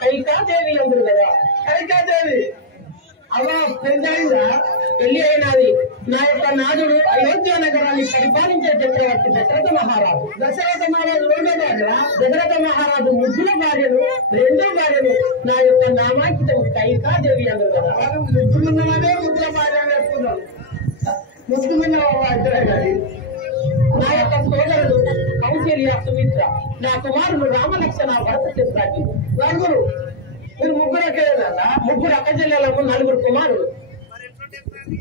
కైకాదేవి అందరు కదా, కైకాదేవి అలా పెళ్ళైందా పెళ్లి అయినది. నా యొక్క నాదుడు అయోధ్య నగరాన్ని పరిపాలించే చక్రవర్తి దశరథ మహారాజు. దశరథ మహారాజు రెండో భార్య, దశరథ మహారాజు ముగ్గుల భార్యను, రెండో భార్యను నా యొక్క నామాంకితం కైకాదేవి అందరు కదా. ముగ్గులున్నవాడే ముగ్గుల భార్య వేసుకున్నాను. ముగ్గులున్న ఇద్దరే కానీ నా యొక్క సోదరుడు కౌశల్య, సుమిత్ర, నా కుమారుడు రామలక్ష్మణ, భరత శత్రుఘ్నుడు. నలుగురు. మీరు ముగ్గురు అక్కడేనా? ముగ్గురు అక్క చెల్లెలకు నలుగురు కుమారుడు.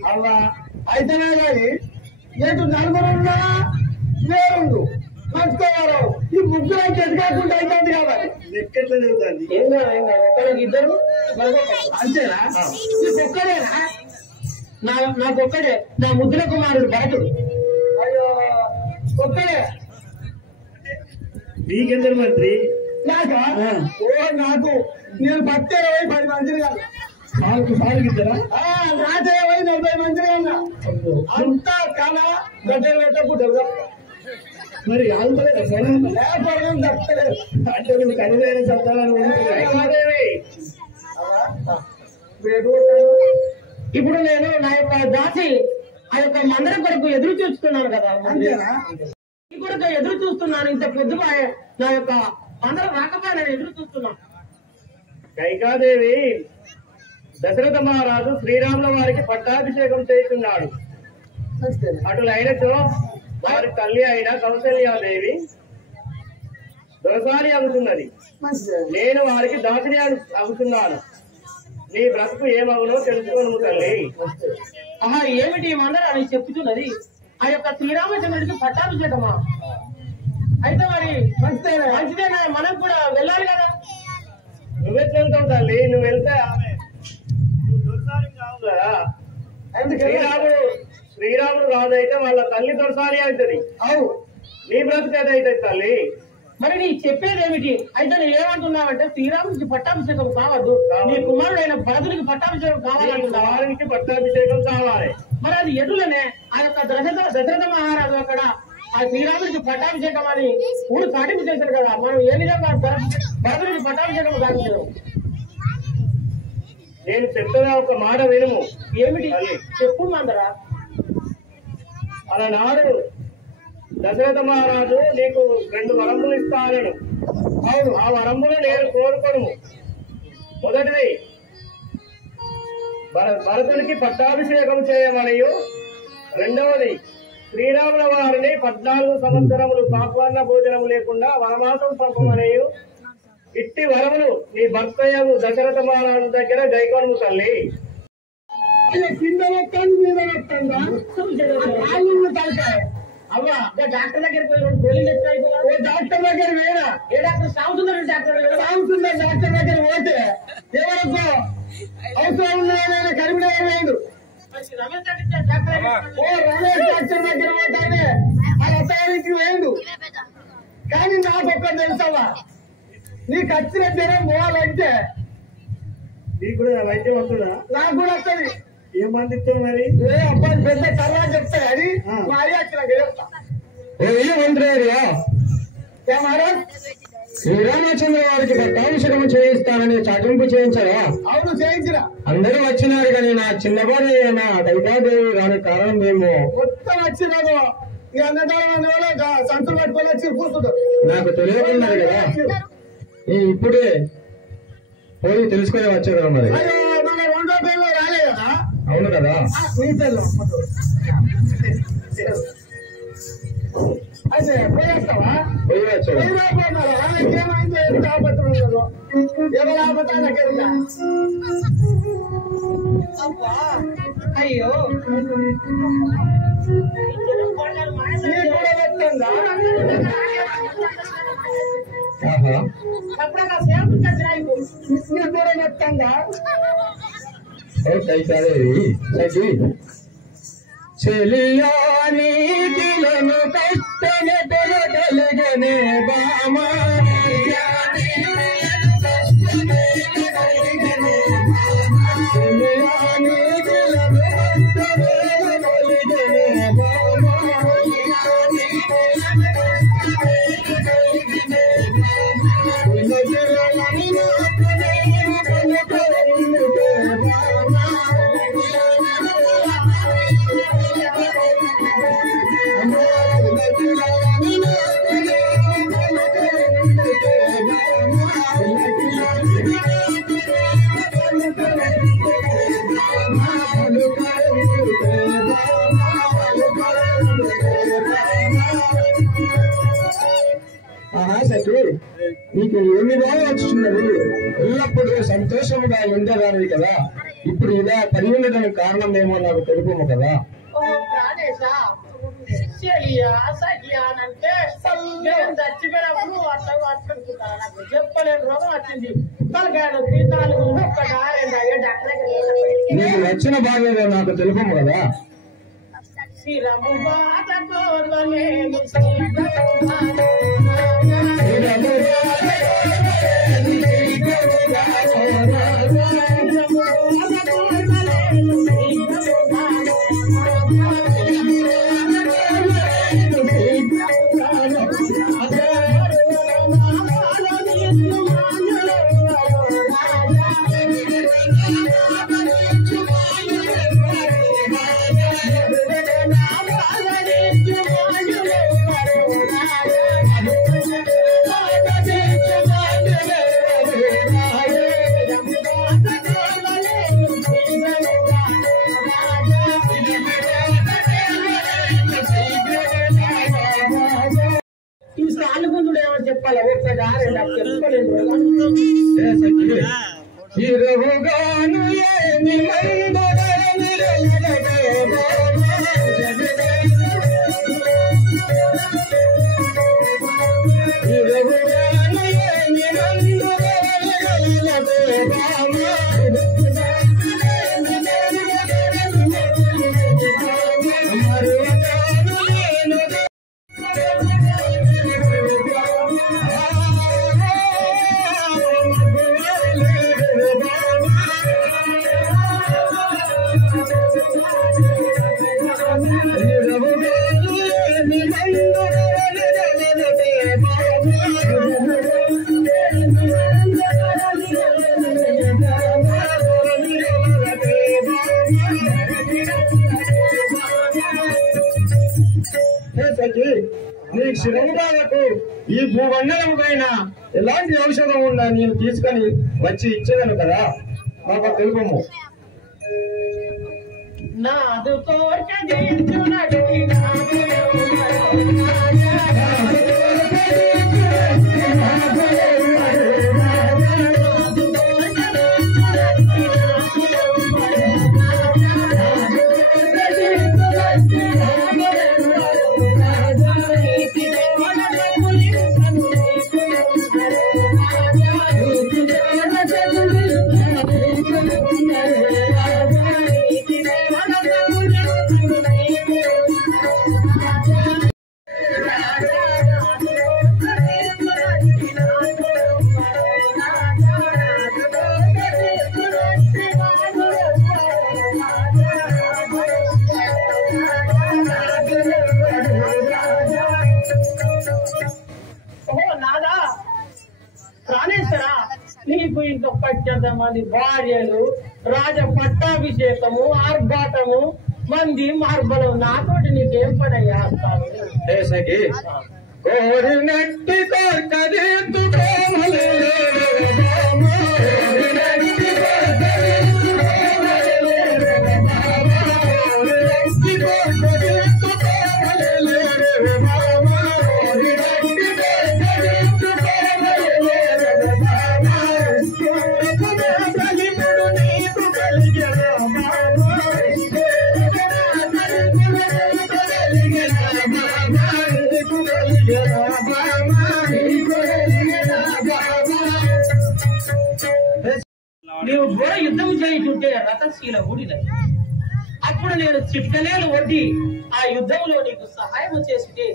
అవ్వా అయితేనే కానీ నేను నలుగురున్నా వేరుండు మంచుకోవారు. ఈ ముగ్గురు అయితే ఎదుగాకుండా అవుతుంది కాబట్టి ఎట్లా జరుగుతుంది. ఏం కాదు ఏం కాదు, ఒక్కడికి ఇద్దరు అంతేనా? నీకు ఒక్కడేనా? నాకొక్కడే, నా ముద్దుల కుమారుడు భరతుడు. అయ్యో ఒక్కడే. నీకెందరు మంత్రి? నాకా? ఓ నాకు నేను 10-20 మందిని కాదు. సాగు ఇద్దరా? నాతో 20-40 మందిని ఉన్నా. అంతా కళ గడ్డలు పెట్టకుండా మరి ఆగుతలేదు లేకపోవడం తప్పలేదు. అంటే నువ్వు ఖరీదైన శబ్దాలను ఇప్పుడు నేను నా యొక్క దాసి ఆ యొక్క మందర కొరకు ఎదురు చూస్తున్నాను కదా. ఈ కొరకు ఎదురు చూస్తున్నాను. ఇంత పొద్దు నా యొక్క మందరం రాకపోయి నేను ఎదురు చూస్తున్నాను. కైకాదేవి దశరథ మహారాజు శ్రీరాముల వారికి పట్టాభిషేకం చేస్తున్నాడు. అటులైనచో వారి తల్లి అయిన కౌశల్యాదేవి దొరసారి అవుతున్నది. నేను వారికి దాసిని అవుతున్నాను. నీ బ్రతుకు ఏమవునో తెలుసుకోను తల్లి. ఆహా ఏమిటి మందర అని చెప్తున్నది? ఆ యొక్క శ్రీరామచంద్రుడికి పట్టాభిషేకమా? అయితే మరి మంచిదేనా, మనం కూడా వెళ్ళాలి కదా. నువ్వెట్లా వెళ్తావు తల్లి? నువ్వు వెళ్తే ఆమె నువ్వు దొరసారి కావు కదా. శ్రీరాముడు రాజు అయితే వాళ్ళ తల్లి దొరసారి అవుతుంది. అవు నీ బ్రతికేది అవుతుంది తల్లి. మరి నీ చెప్పేది ఏమిటి? అయితే నేను ఏమంటున్నావంటే శ్రీరాముడికి పట్టాభిషేకం కావద్దు, నీ కుమారుడైన భరతుడికి పట్టాభిషేకం కావాలంటున్నావా? వారికి పట్టాభిషేకం కావాలి. మరి అది ఎటులనే ఆ యొక్క దశరథ మహారాజు అక్కడ ఆ శ్రీరాముడికి పట్టాభిషేకం అని ఊరు సాటింపు చేశారు కదా, మనం ఏ విధంగా భరతుడికి పట్టాభిషేకం సాధించడం? నేను చెప్తున్నా ఒక మాట వినుము. ఏమిటి చెప్పు మందరా. అలనాడు దశరథ మహారాజు నీకు 2 వరములు ఇస్తానను. అవును, ఆ వరములు నేను కోరుకోను. మొదటిది భరతునికి పట్టాభిషేకం చేయమనియు, రెండవది శ్రీరాముల వారిని 14 సంవత్సరములు పాపాన్న భోజనం లేకుండా వనవాసం పంపమనియు. ఇట్టి వరములు నీ భర్తయ్యకు దశరథ మహారాజు దగ్గర గైకోను తల్లి. కింద మీద అవ్వా డాక్టర్ దగ్గర పోయి 2 గోళీలు తెచ్చాయిపోయా. ఓ డాక్టర్ దగ్గర వేరా? ఏ డాక్టర్? సాగుతున్నారు డాక్టర్. సాగుతున్నారు డాక్టర్ దగ్గర పోతే ఎవరికో అవసరం ఉన్నాయని కరీంనగర్ వేయండు. రమేష్ డాక్టర్ దగ్గర పోతానే వాళ్ళ అత్తగారికి వేయండు. కానీ నాకు ఒక్కటి తెలుసావా, నీకు వచ్చిన జ్వరం పోవాలంటే నీకు కూడా వైద్యం వస్తుందా? నాకు కూడా వస్తుంది. ఏం మంది ఇస్తావు మరి? అబ్బాయి పెద్ద కర్రా చెప్తా అది మాది వచ్చినాక చెప్తా. శ్రీరామచంద్ర వారికి పట్టాభిషేకం చేయిస్తానని చాటింపు చేయించారా? అవును చేయించిన. అందరూ వచ్చినారు కానీ నా చిన్నవారి అయిన దైతాదేవి రాని కారణం మేము మొత్తం వచ్చినారు. ఈ అన్నదానం సంతులు పట్టుకొని వచ్చి కూర్చుంటారు. నాకు తెలియకున్నది కదా, ఇప్పుడే పోయి తెలుసుకొని వచ్చారు. మరి మన 2వ పేర్లో రాలే కదా? అవును కదా. మీ పేర్లో అయితే పోయేస్తావా? పోయి వచ్చారు. వాళ్ళకి ఏమైందో ఎంత ఆపత్రం ఉండదు. ఎవరు ఆపత్తా దగ్గర అయ్యో చెలియా నీటిలను కష్టమే తొలగలిగనే బామా నీకు ఎన్ని బాగా వచ్చినది, ఎల్లప్పుడూ సంతోషముగా ఉండేదానివి కదా. ఇప్పుడు ఇలా పడి ఉండడానికి కారణం ఏమో నాకు తెలుపము కదా. చచ్చిపోయినప్పుడు అట్లా చెప్పలేని రోగం వచ్చింది. నీకు వచ్చిన బాగా నాకు తెలుపము కదా. శ్రీరాము చెప్పాలి. ఇరువుగాను ఏమి నీ శిరములకు ఈ భూమండలం పైన ఎలాంటి ఔషధం ఉన్నా నేను తీసుకొని వచ్చి ఇచ్చేదను కదా, మాకు తెలుపము. నాదు నీకు ఇంకా 18 మంది భార్యలు, రాజ పట్టాభిషేకము, ఆర్భాటము, మంది మార్బలం, నాతోటి నీకేం పడయ్యా? కోరినట్టి నీవు ఘోర యుద్ధం చేయుతుంటే రథశీల ఊడినది. అప్పుడు నేను చిట్టనేలు వడ్డి ఆ యుద్ధంలో నీకు సహాయం చేస్తే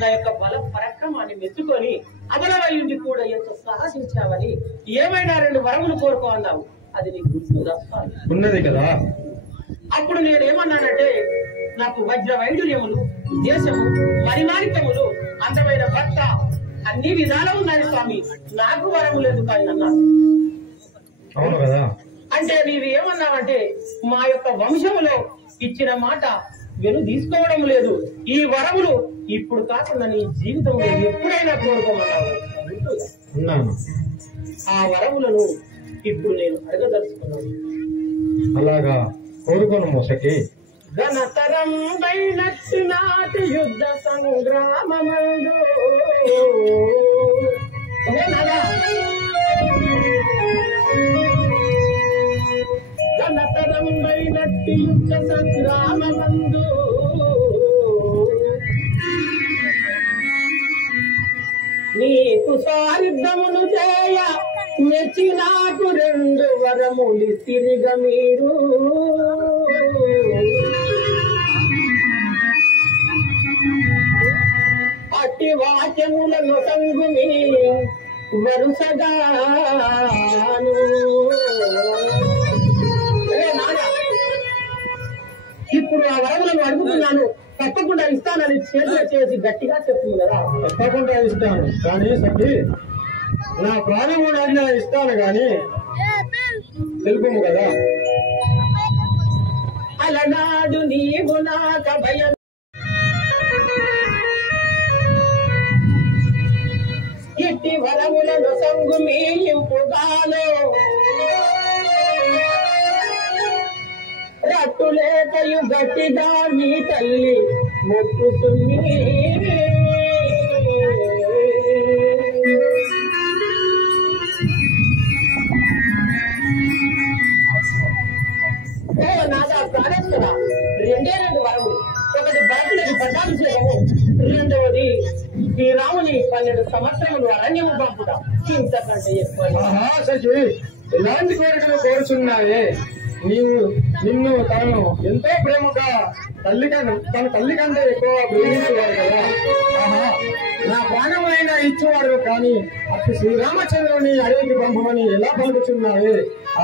నా యొక్క బల పరాక్రమాన్ని మెచ్చుకొని అబలవయుండి కూడా ఎంత సాహసించావని ఏమైనా 2 వరములు కోరుకో అన్నావు. అది నీకు గుర్తుందా? ఉన్నది కదా. అప్పుడు నేనేమన్నానంటే, నాకు వజ్ర వైఢూర్యములు, దేశము, మరిమాణిక్యములు, అందమైన భర్త అన్ని విధాలు ఉన్నాయి స్వామి, నాకు వరము లేదు కానీ అన్నాను. అవును కదా. అంటే నీవు ఏమన్నావంటే, మా యొక్క వంశములో ఇచ్చిన మాట వెను తీసుకోవడం లేదు, ఈ వరములు ఇప్పుడు కాకుండా నీ జీవితంలో ఎప్పుడైనా కోరుకోమన్నావు. ఆ వరములను ఇప్పుడు నేను అడగదలుచుకున్నాను. అలాగా కోరుకోను మోసకి. ఘనతరం వైనట్టు నాటి యుద్ధ సంగ్రామమందు ఘనతరం వైనట్టి యుద్ధ సంగ్రామమందు నీకు సాయుద్ధమును చేయ మెచ్చి నాకు 2 వరములు తిరిగ మీరు అట్టి వాక్యములను సంగుని వరుసగాను. ఇప్పుడు ఆ వరములను అడుగుతున్నాను, తప్పకుండా ఇస్తానని చేతులు చేసి గట్టిగా చెప్తుంది కదా. తప్పకుండా ఇస్తాను కానీ సఖి, నా ప్రాణం కూడా ఇస్తాను గాని తెలుపము కదా. అలనాడు నీవు నాక భయం ఇట్టి వరములను సంగు మీయింపుగాను రట్టులేకయు గట్టిగా మీ తల్లి మొక్కుతుంది. నాదా ప్రాణేశ్వర, 2 వరములు, ఒకటి భరతుడికి పట్టాభిషేకము, 2వది శ్రీరాముని 12 సంవత్సరములు అరణ్యము పంపుట. ఇంతకంటే ఎక్కువ సఖి, ఎలాంటి కోరికలు కోరుచున్నాయే. నిన్ను తాను ఎంతో ప్రేమగా తన తల్లి కంటే ఎక్కువ ప్రేమించేవాడు కదా. నా ప్రాణమైనా ఇచ్చేవాడు కానీ అప్పుడు శ్రీరామచంద్రుని అడవికి పంపమని ఎలా పలుకుతున్నావే.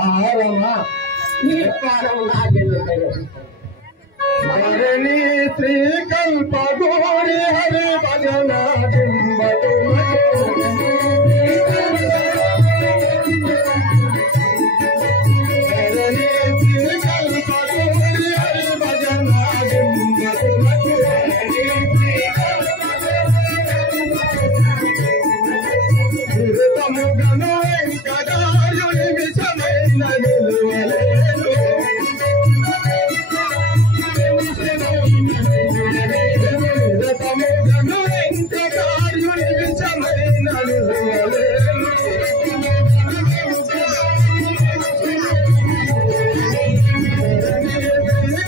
ఆహా రామా, నీ ప్రాణం నాకెందుకయ్యా? ధరణి శ్రీ కల్ప గోరి హరి భజన డింబటు ధరణి శ్రీ కల్ప గోరి హరి భజన డింబటు ధృతముగను వెంకటాయుని విషమైన నిలువలేను ధృతముగను వెంకటాయుని విషమైన నిలువలేను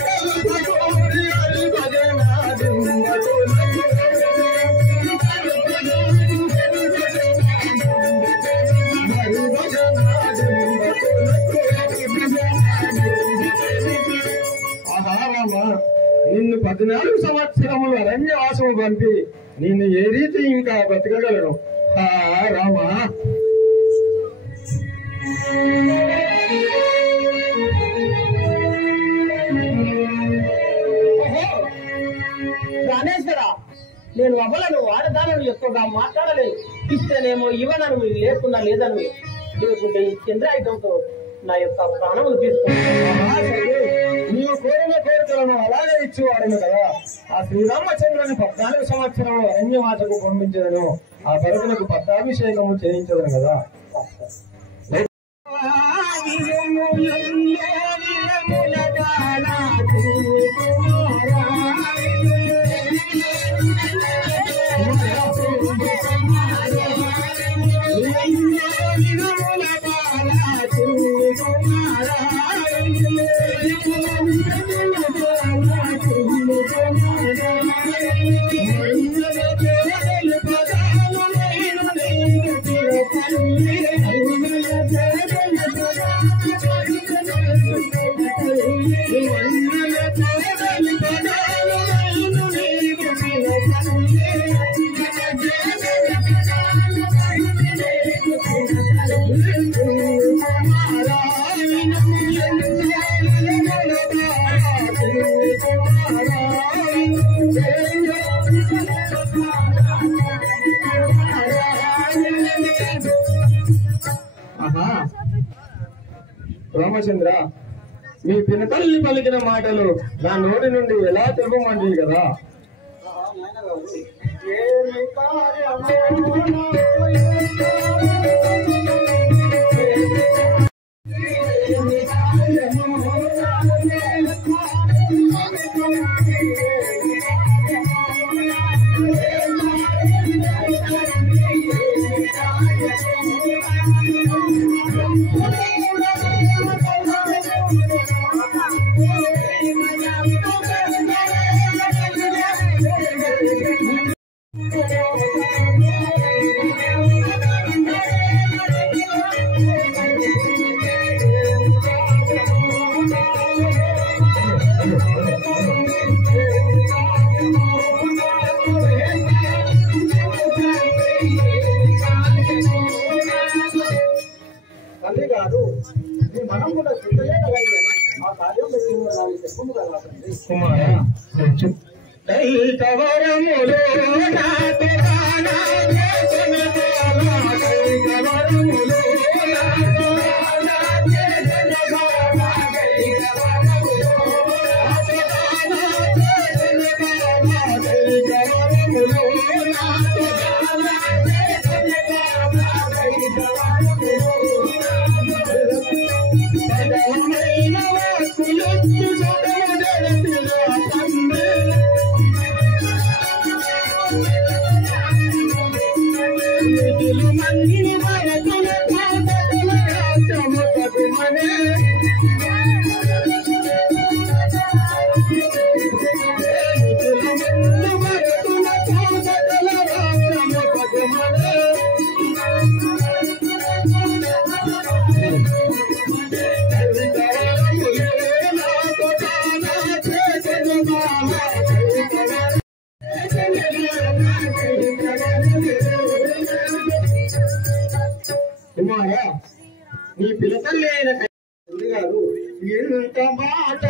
కల్పగోరి హరి భజన డింబటు నిన్ను 14 సంవత్సరములు అరణ్యవాసము పంపి నిన్ను ఏ రీతి ఇంకా బతకగలను రామా ప్రాణేశ్వర, నేను అమలను వాడదానను ఎక్కువగా మాట్లాడలేదు. ఇస్తేనేమో ఇవ్వనను, లేకున్నా లేదను, లేకుంటే ఈ చంద్రాయుధంతో నా యొక్క ప్రాణములు తీసుకుంటాను. నీవు కోరిన కోరికలను అలాగే ఇచ్చేవాడును కదా. ఆ శ్రీరామచంద్రుని 14 సంవత్సరంలో అరణ్యవాసకు పంపించదను. ఆ భరతులకు పట్టాభిషేకము చేయించదను కదా. రామచంద్ర, మీ పినతల్లి పలికిన మాటలు నా నోటి నుండి ఎలా చెప్పమండి కదా. తల్లి గారు, మీ మనం కూడా చూడలేదని ఆ కార్యం కుమారా కుమారా, నీ పిలతల్లి అయిన గారు ఎంత మాట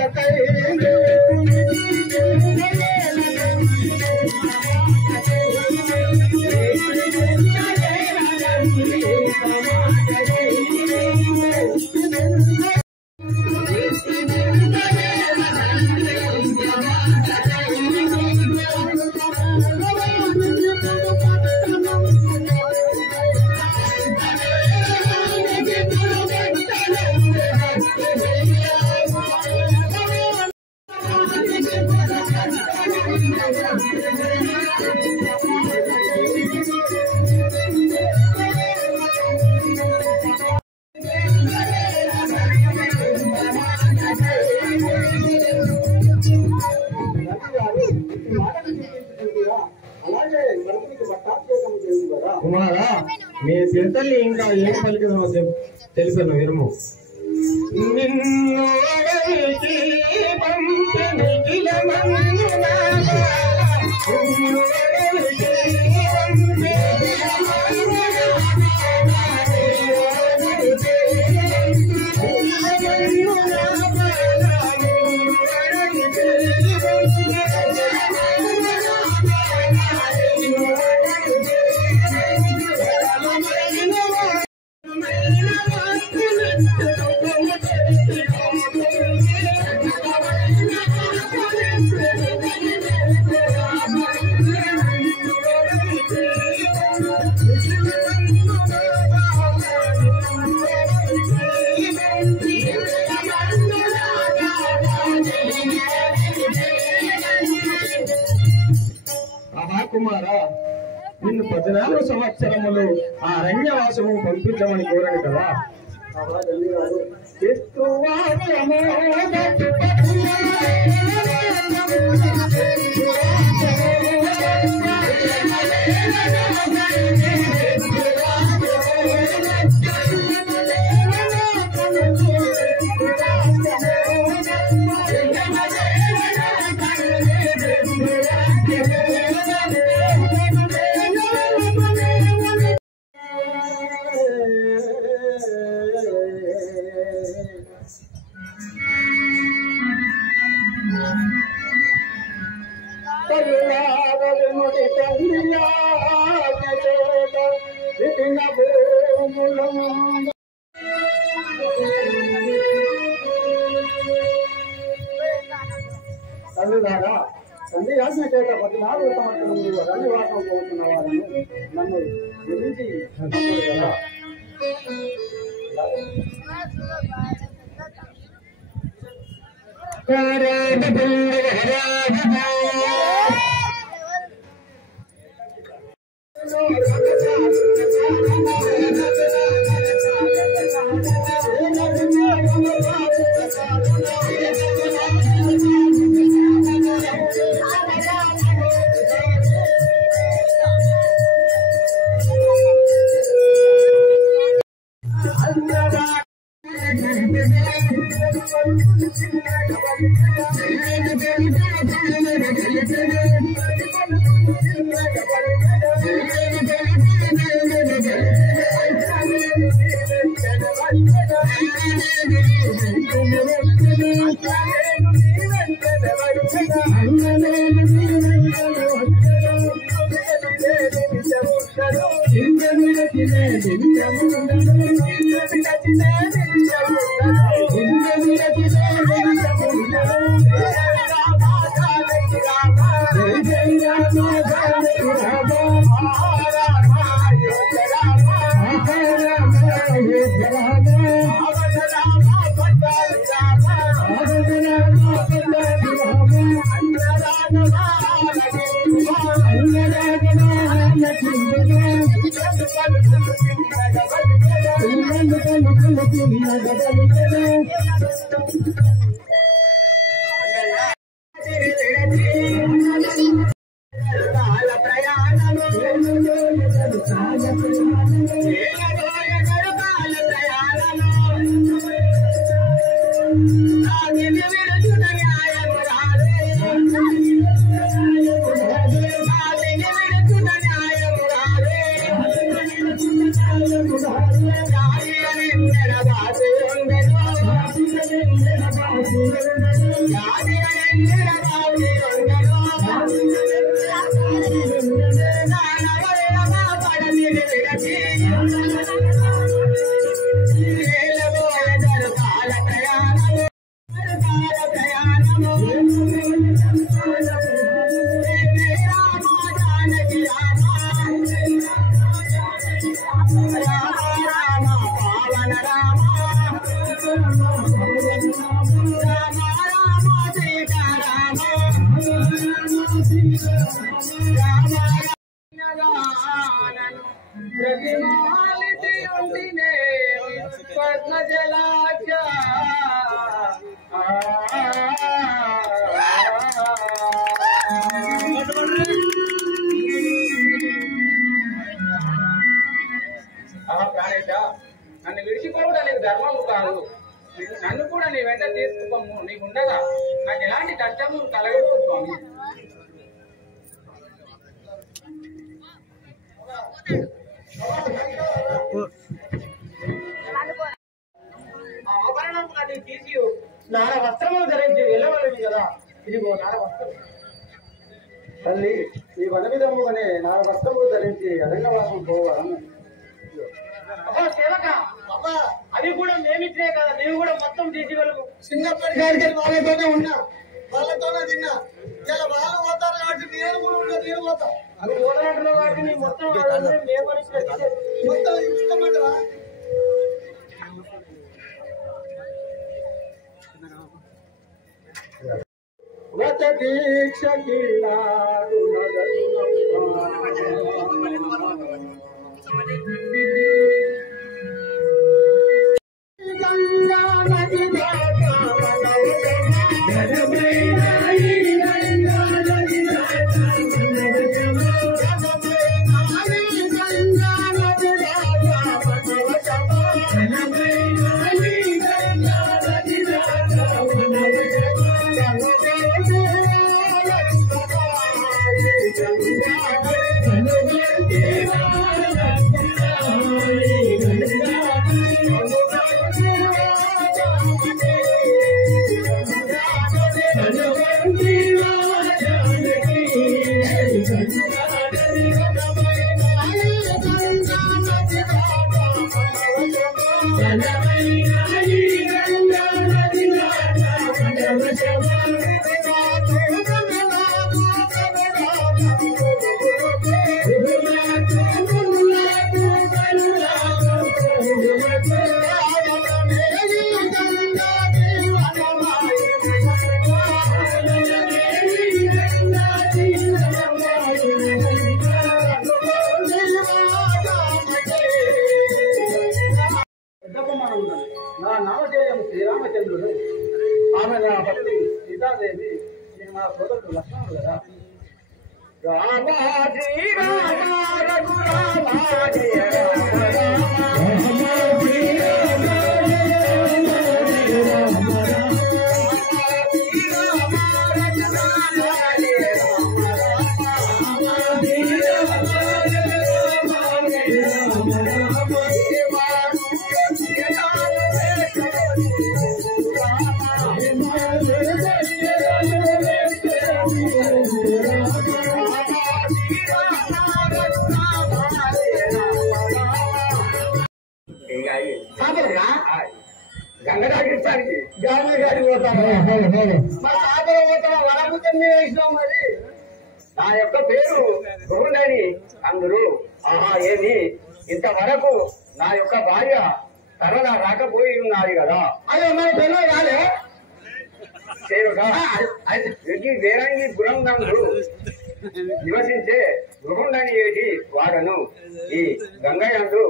గిరితల్లి ఇంకా ఏం పలికినో తెలిపాను విరుము. నిన్ను కుమారా, నిన్ను 14 సంవత్సరములు ఆ అరణ్యవాసము పంపించమని కోరాను కదా. తండ్రిలారా, తండ్రి ఆజ్ఞ చేత 14 సంవత్సరములు అరణ్యవాసం పోతున్న వారిని నన్ను గురించి కదా. స్వామి. ఆ ఆభరణాన్ని తీసి నార వస్త్రములు ధరించి వెళ్ళవలేదు కదా. ఇదిగో నార వస్త్రం. తల్లి ఈ వన విధముగానే నా వస్త్రములు ధరించి అరణ్యవాసం పోవాలను. సేవక అవి కూడా మేమిచ్చే కదా, నీవు కూడా మొత్తం తీసి వెళ్ళము. చిన్నప్పటి గారికి వాళ్ళతోనే ఉన్నా, వాళ్ళతోనే తిన్నా. ఇలా వాళ్ళు పోతారు కాబట్టి నేను కూడా ఉన్నా, నేను పోతా. అవి పోతానంటున్నావు కాబట్టి నీ మొత్తం మొత్తం ఇష్టమంటారా? వ్రత దీక్షకి నాడు నా నామధేయం శ్రీరామచంద్రుడు, ఆమె నా భక్తి సీతాదేవి, నేను నా సోదరుడు లక్ష్మణుడు కదా. రామ శ్రీరామ రఘురామ జయ రామ గంగడాగిస్తానికి గాలి గాడి పోతాను. మరి నా యొక్క పేరు గోవిందని అందరూ. ఆహా, ఏమి ఇంతవరకు నా యొక్క భార్య తరగా రాకపోయి ఉన్నది కదా. అదే మరి పెళ్ళి కాలే సేవక వేరంగి పురంగంలో నివసించే గృహుండని ఏటి వాడను ఈ గంగయ్యందు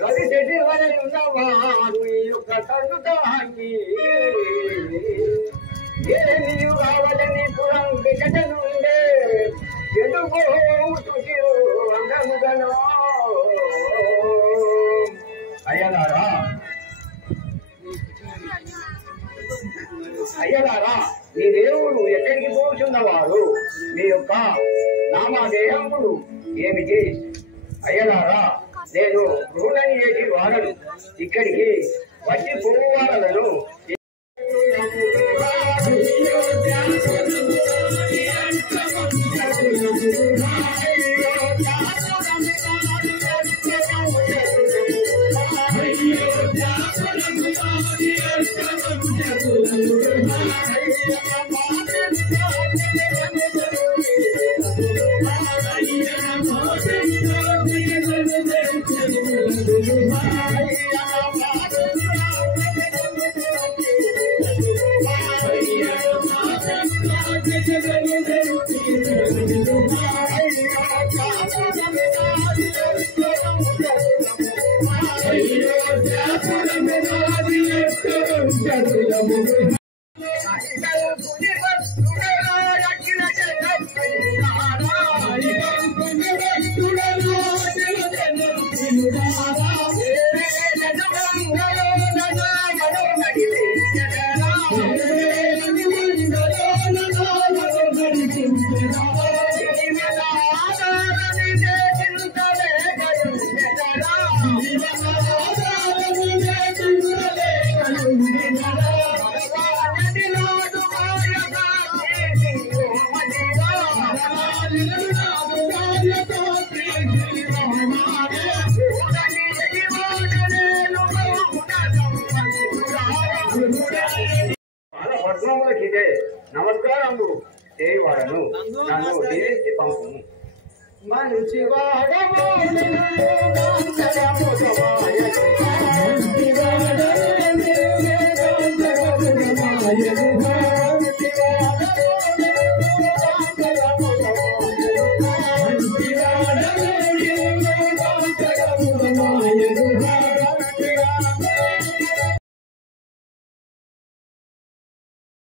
రవి చెట్టు వలె ఉన్నవాడు ఈ యొక్క తన్ను తాంగి ఏమీ కావాలని పురం వికట నుండే ఎందుకో అందముగనో. అయ్యలారా అయ్యలారా, మీ దేవుడు ఎక్కడికి పోచున్నవారు, మీ యొక్క నామధేయములు ఏమిటి? అయ్యలారా, నేను గృహుడని ఏటి వాడను, ఇక్కడికి వచ్చి పోవాలను. నమస్కారము చేయవాడను నన్ను దీవించి పంపుము. మంచివాడము